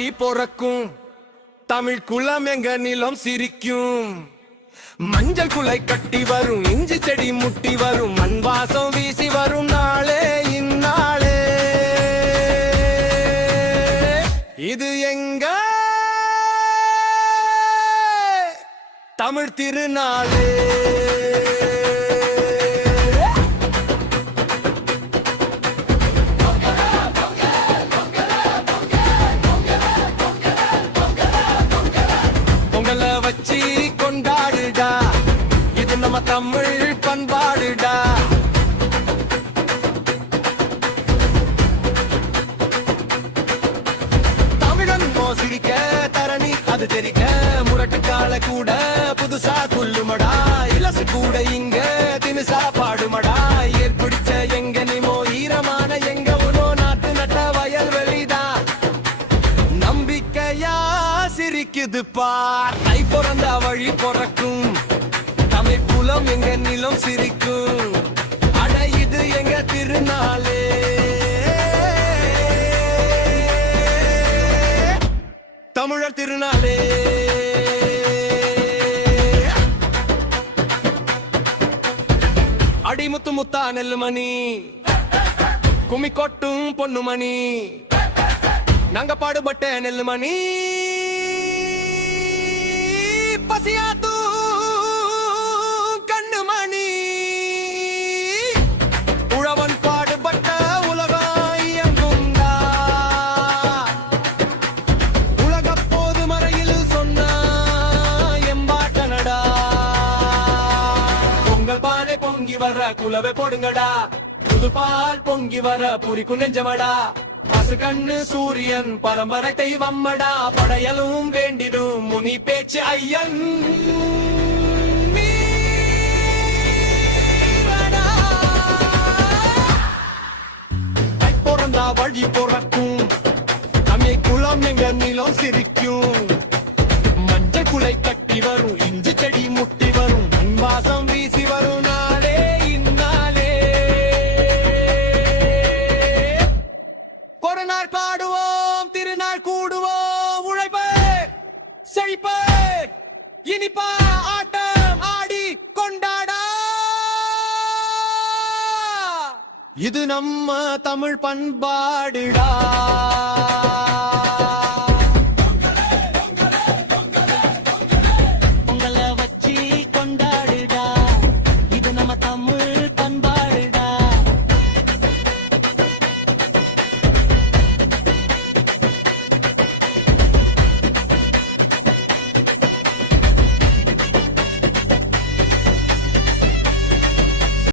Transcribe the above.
வழி பொறக்கும் தமிழ் குலம் எங்க நிலம் சிரிக்கும் மஞ்சள் குலை கட்டி வரும் இஞ்சி செடி முட்டி வரும் மண் வாசம் வீசி வரும் நாளே இந்நாளே இது எங்க தமிழ் திருநாளே வச்சி கொண்டாடுடா இது நம்ம தமிழ் பண்பாடுடா தமிழன் மோசிரிக்க தரணி அது தெரிக்க முரட்டு கால கூட புதுசா துள்ளுமடா இலசு கூட இங்க தினுசா பாடுமடா ஏற்பிடிச்ச எங்க நிமோ ஈரமான எங்க உனோ நாட்டு நட்ட வயல் வெளிதா நம்பிக்கையா சிரிக்குது பார் தை பிறந்த வழி பொறக்கும் தமிழ் குலம் எங்க நிலம் சிரிக்கும் அட இது எங்க திருநாளே தமிழர் திருநாளே அடிமுத்து முத்தா நெல்லுமணி கும்மி கொட்டும் பொண்ணுமணி நாங்க பாடுபட்ட நெல்லுமணி பசியாத்து கண்ணுமணி உழவன் பாடுபட்ட உலகம் இயங்குங்கா உலக போது மறையில் சொன்ன எம்பாட்டனடா பொங்கல் பானை பொங்கி வர குலவை போடுங்கடா புதுபால் பொங்கி வர புரிக்கு நெஞ்சமடா கண்ணு சூரியன் பரம்பரை தெய்வம்மடா படையலும் வேண்டிடும் முனி பேச்சு ஐயன் பிறந்தா வழி பொறக்கும் தமிழ் குலம் எங்க நிலம் சிரிக்கும் மஞ்சள் குலை கட்டி வரும் இஞ்சி செடி முட்டி வரும் மண் வாசம் வீசி வரும் நாளே இந்நாளே கொரோனார் பாடுவோம் திருநாள் கூடுவோம் உழைப்பே செழிப்பே இனிப்பா ஆட்டம் ஆடி கொண்டாடா இது நம்ம தமிழ் பண்பாடுடா.